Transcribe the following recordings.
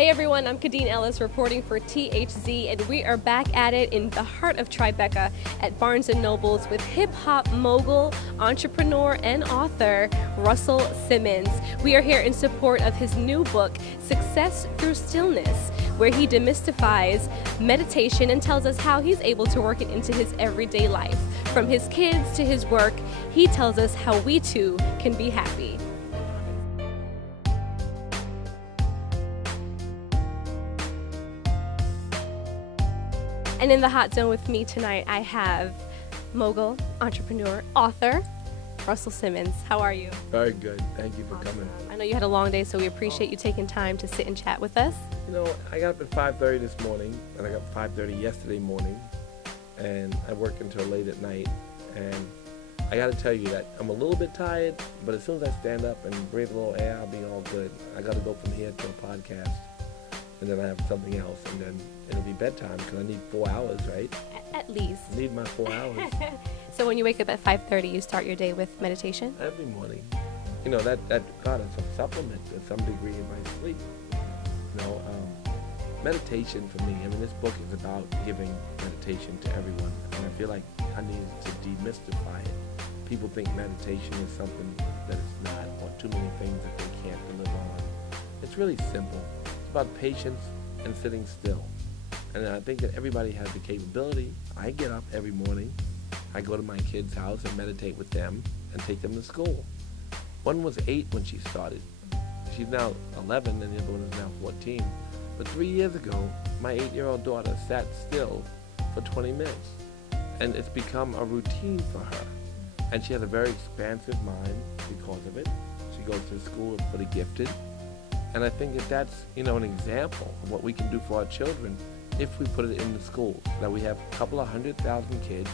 Hey everyone, I'm Kadeen Ellis reporting for THZ, and we are back at it in the heart of Tribeca at Barnes & Noble's with hip-hop mogul, entrepreneur, and author Russell Simmons. We are here in support of his new book, Success Through Stillness, where he demystifies meditation and tells us how he's able to work it into his everyday life. From his kids to his work, he tells us how we too can be happy. And in the hot zone with me tonight, I have mogul, entrepreneur, author, Russell Simmons. How are you? Very good. Thank you for coming. I know you had a long day, so we appreciate you taking time to sit and chat with us. You know, I got up at 5:30 this morning, and I got up 5:30 yesterday morning, and I work until late at night. And I got to tell you that I'm a little bit tired, but as soon as I stand up and breathe a little air, I'll be all good. I got to go from here to a podcast, and then I have something else, and then it'll be bedtime because I need 4 hours, right? At least. I need my 4 hours. So when you wake up at 5:30, you start your day with meditation? Every morning. You know, that God, it's a supplement to some degree of my sleep. You know, meditation for me, I mean, this book is about giving meditation to everyone, and I feel like I need to demystify it. People think meditation is something that it's not, or too many things that they can't deliver on. It's really simple. It's about patience and sitting still. And I think that everybody has the capability. I get up every morning, I go to my kid's house and meditate with them and take them to school. One was 8 when she started. She's now 11 and the other one is now 14. But 3 years ago, my 8-year-old daughter sat still for 20 minutes. And it's become a routine for her. And she has a very expansive mind because of it. She goes to school for the gifted. And I think that that's, you know, an example of what we can do for our children if we put it in the schools. That we have a couple of 100,000 kids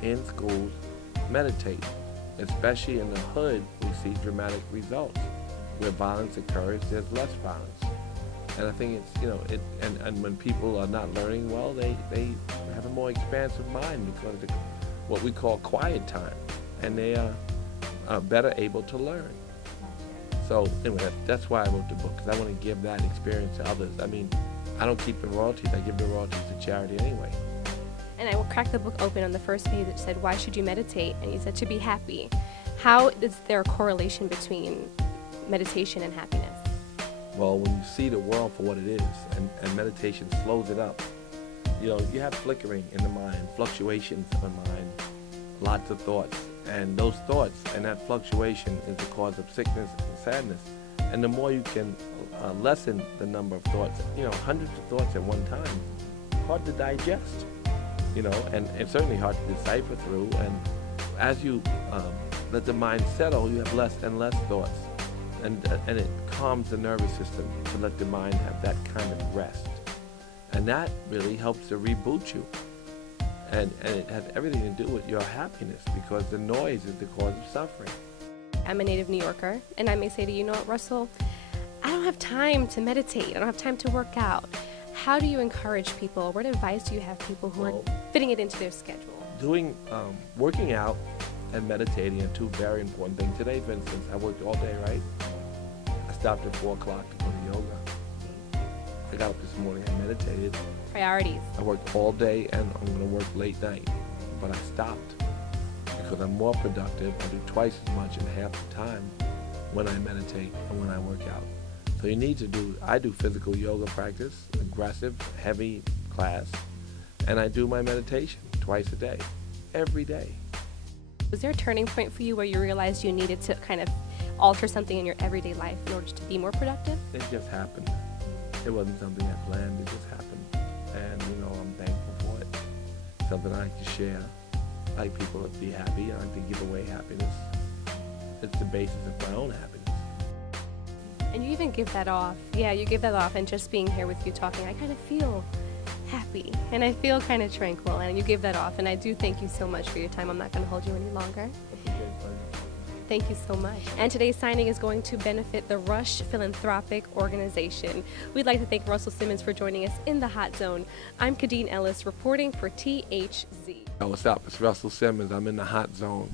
in schools meditating. Especially in the hood, we see dramatic results. Where violence occurs, there's less violence. And I think it's, you know, and when people are not learning well, they have a more expansive mind because of what we call quiet time. And they are better able to learn. So anyway, that's why I wrote the book, because I want to give that experience to others. I mean, I don't keep the royalties, I give the royalties to charity anyway. And I cracked the book open on the first page that said, why should you meditate? And you said, to be happy. How is there a correlation between meditation and happiness? Well, when you see the world for what it is, and meditation slows it up, you know, you have flickering in the mind, fluctuations in the mind, lots of thoughts. And those thoughts and that fluctuation is the cause of sickness and sadness. And the more you can lessen the number of thoughts, you know, hundreds of thoughts at one time, hard to digest, you know, and certainly hard to decipher through. And as you let the mind settle, you have less and less thoughts. And it calms the nervous system to let the mind have that kind of rest. And that really helps to reboot you. And it has everything to do with your happiness, because the noise is the cause of suffering. I'm a native New Yorker, and I may say to you, know what, Russell, I don't have time to meditate. I don't have time to work out. How do you encourage people? What advice do you have people who are fitting it into their schedule? Working out and meditating are two very important things. Today, for instance, I worked all day, right? I stopped at 4 o'clock to go to yoga. I got up this morning and meditated. Priorities. I worked all day and I'm going to work late night. But I stopped because I'm more productive. I do twice as much in half the time when I meditate and when I work out. So you need to I do physical yoga practice, aggressive, heavy class, and I do my meditation twice a day, every day. Was there a turning point for you where you realized you needed to kind of alter something in your everyday life in order to be more productive? It just happened. It wasn't something I planned, it just happened. And, you know, I'm thankful for it. Something I like to share. I like people to be happy. I like to give away happiness. It's the basis of my own happiness. And you even give that off. Yeah, you give that off. And just being here with you talking, I kind of feel happy. And I feel kind of tranquil. And you give that off. And I do thank you so much for your time. I'm not going to hold you any longer. Thank you so much. And today's signing is going to benefit the Rush Philanthropic Organization. We'd like to thank Russell Simmons for joining us in the Hot Zone. I'm Kadeen Ellis reporting for THZ. What's up? It's Russell Simmons. I'm in the Hot Zone.